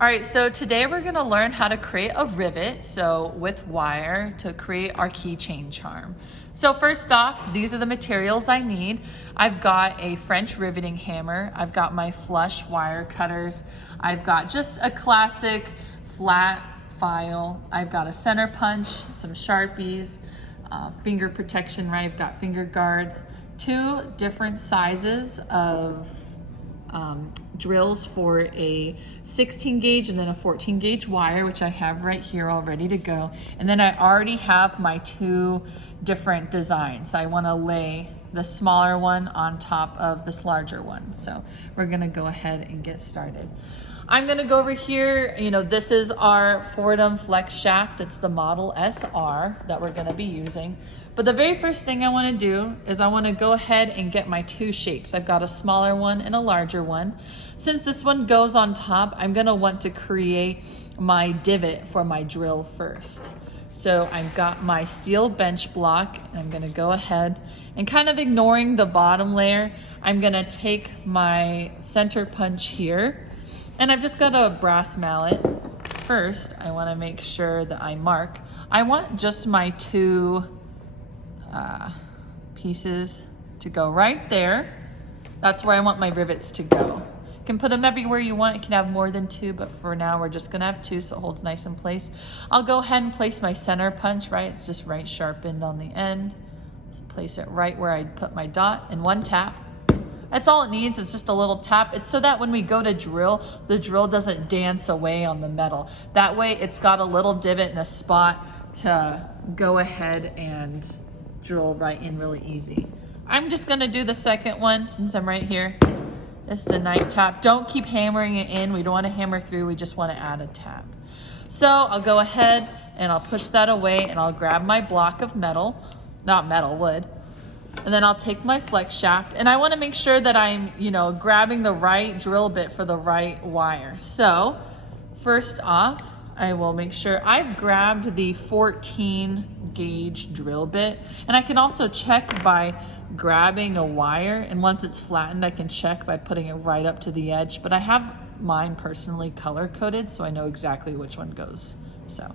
All right, so today we're gonna learn how to create a rivet, so with wire, to create our keychain charm. So first off, these are the materials I need. I've got a French riveting hammer, I've got my flush wire cutters, I've got just a classic flat file, I've got a center punch, some Sharpies, finger protection, right? I've got finger guards, 2 different sizes of drills for a 16 gauge and then a 14 gauge wire, which I have right here all ready to go. And then I already have my 2 different designs. I want to lay the smaller one on top of this larger one. So we're going to go ahead and get started. I'm going to go over here. This is our Foredom flex shaft. It's the model SR that we're going to be using. But the very first thing I want to do is I want to go ahead and get my 2 shapes. I've got a smaller one and a larger one. Since this one goes on top, I'm going to want to create my divot for my drill first. So I've got my steel bench block, and I'm going to go ahead and, kind of ignoring the bottom layer, I'm going to take my center punch here, and I've just got a brass mallet. First, I want to make sure that I mark. I want just my 2 pieces to go right there. That's where I want my rivets to go. You can put them everywhere you want. You can have more than 2, but for now we're just gonna have 2 so it holds nice in place. I'll go ahead and place my center punch, right? It's just right sharpened on the end. Just place it right where I put my dot in 1 tap. That's all it needs. It's just a little tap. It's so that when we go to drill, the drill doesn't dance away on the metal. That way it's got a little divot and a spot to go ahead and drill right in really easy. I'm just gonna do the second one since I'm right here. Just a night tap. Don't keep hammering it in. We don't want to hammer through. We just want to add a tap. So I'll go ahead and I'll push that away and I'll grab my block of metal, not metal, wood. And then I'll take my flex shaft and I want to make sure that I'm, grabbing the right drill bit for the right wire. So first off, I will make sure I've grabbed the 14 gauge drill bit, and I can also check by grabbing a wire, and once it's flattened I can check by putting it right up to the edge, but I have mine personally color coded so I know exactly which one goes. So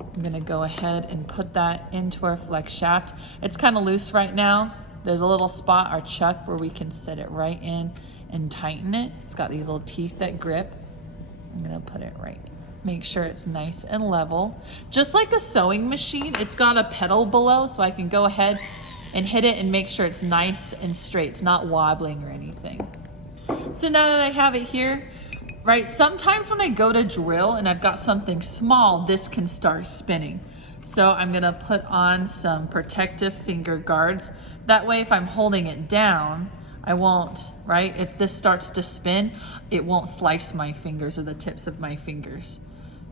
I'm gonna go ahead and put that into our flex shaft. It's kind of loose right now. There's a little spot, our chuck, where we can set it right in and tighten it. It's got these little teeth that grip. I'm gonna put it right. Make sure it's nice and level. Just like a sewing machine, it's got a pedal below so I can go ahead and hit it and make sure it's nice and straight. It's not wobbling or anything. So now that I have it here, right, sometimes when I go to drill and I've got something small, this can start spinning. So I'm gonna put on some protective finger guards. That way if I'm holding it down, I won't, right? If this starts to spin, it won't slice my fingers or the tips of my fingers.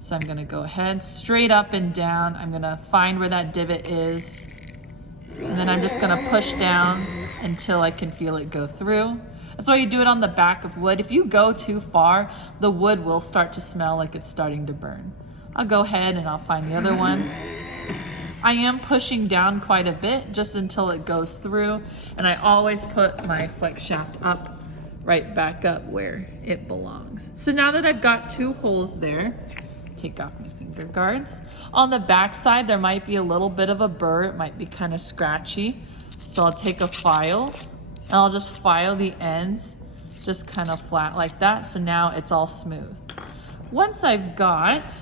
So I'm gonna go ahead, straight up and down. I'm gonna find where that divot is. And then I'm just gonna push down until I can feel it go through. That's why you do it on the back of wood. If you go too far, the wood will start to smell like it's starting to burn. I'll go ahead and I'll find the other one. I am pushing down quite a bit just until it goes through. And I always put my flex shaft up, right back up where it belongs. So now that I've got 2 holes there, take off my finger guards. On the back side, there might be a little bit of a burr. It might be kind of scratchy. So I'll take a file and I'll just file the ends just kind of flat like that. So now it's all smooth. Once I've got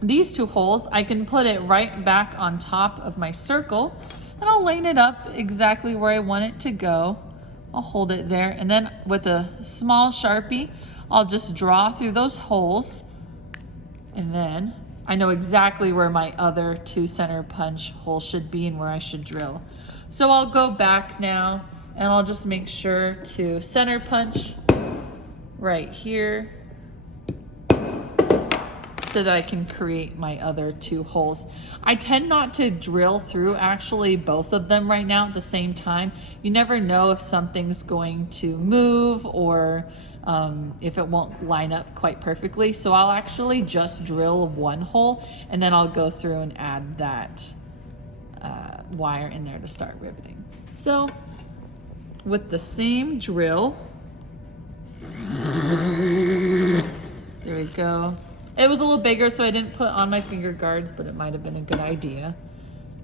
these 2 holes, I can put it right back on top of my circle and I'll line it up exactly where I want it to go. I'll hold it there, and then with a small Sharpie, I'll just draw through those holes, and then I know exactly where my other 2 center punch holes should be and where I should drill. So I'll go back now and I'll just make sure to center punch right here so that I can create my other 2 holes. I tend not to drill through actually both of them right now at the same time. You never know if something's going to move or if it won't line up quite perfectly. So I'll actually just drill 1 hole and then I'll go through and add that wire in there to start riveting. So with the same drill, go. It was a little bigger, so I didn't put on my finger guards, but it might have been a good idea,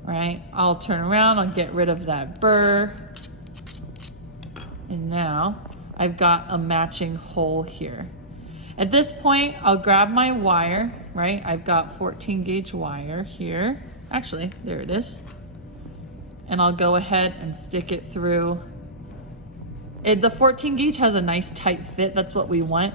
right? I'll turn around, I'll get rid of that burr. And now I've got a matching hole here. At this point, I'll grab my wire, right? I've got 14 gauge wire here. Actually, there it is. And I'll go ahead and stick it through. The 14 gauge has a nice tight fit. That's what we want.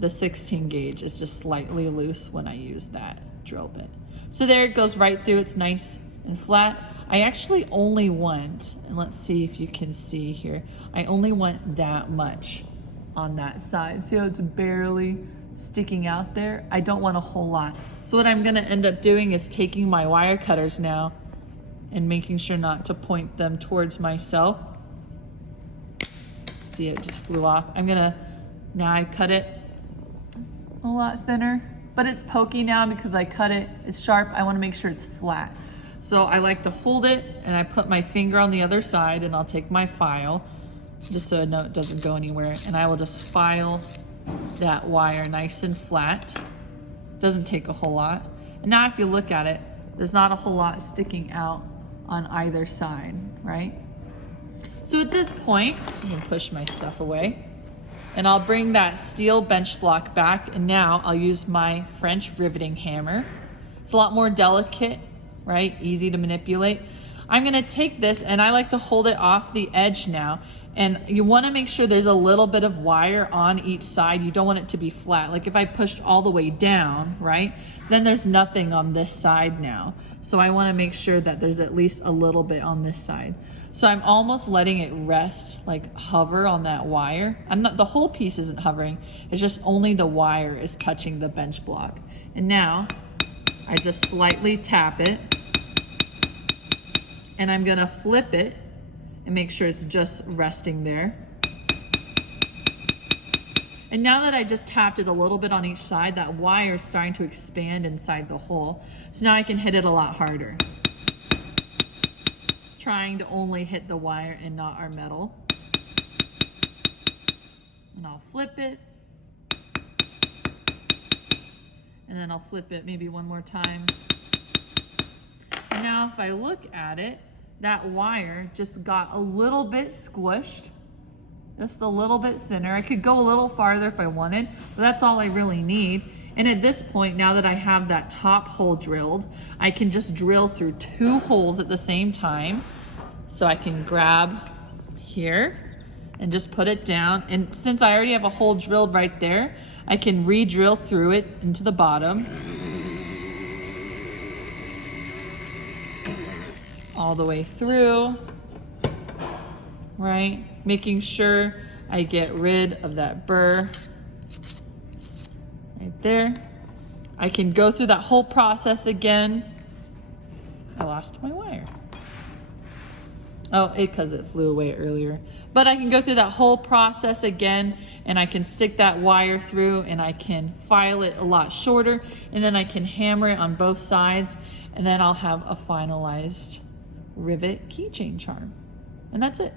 The 16 gauge is just slightly loose when I use that drill bit. So there it goes right through. It's nice and flat. I actually only want, and let's see if you can see here, I only want that much on that side. See how it's barely sticking out there? I don't want a whole lot. So what I'm gonna end up doing is taking my wire cutters now and making sure not to point them towards myself. See, it just flew off. Now I cut it a lot thinner, but it's pokey now because I cut it, it's sharp. I wanna make sure it's flat. So I like to hold it and I put my finger on the other side and I'll take my file just so I know it doesn't go anywhere, and I will just file that wire nice and flat. Doesn't take a whole lot. And now if you look at it, there's not a whole lot sticking out on either side, right? So at this point, I'm gonna push my stuff away and I'll bring that steel bench block back, and now I'll use my French riveting hammer. It's a lot more delicate, right? Easy to manipulate. I'm gonna take this and I like to hold it off the edge now. And you wanna make sure there's a little bit of wire on each side. You don't want it to be flat. Like if I pushed all the way down, right? Then there's nothing on this side now. So I wanna make sure that there's at least a little bit on this side. So I'm almost letting it rest, like hover on that wire. The whole piece isn't hovering. It's just only the wire is touching the bench block. And now I just slightly tap it. And I'm gonna flip it and make sure it's just resting there. And now that I just tapped it a little bit on each side, that wire is starting to expand inside the hole. So now I can hit it a lot harder. Trying to only hit the wire and not our metal. And I'll flip it. And then I'll flip it maybe one more time. And now if I look at it, that wire just got a little bit squished, just a little bit thinner. I could go a little farther if I wanted, but that's all I really need. And at this point, now that I have that top hole drilled, I can just drill through 2 holes at the same time. So I can grab here and just put it down. And since I already have a hole drilled right there, I can re-drill through it into the bottom. All the way through, right? Making sure I get rid of that burr right there. I can go through that whole process again. I lost my wire. Oh, because it flew away earlier. But I can go through that whole process again, and I can stick that wire through, and I can file it a lot shorter, and then I can hammer it on both sides, and then I'll have a finalized rivet keychain charm. And that's it.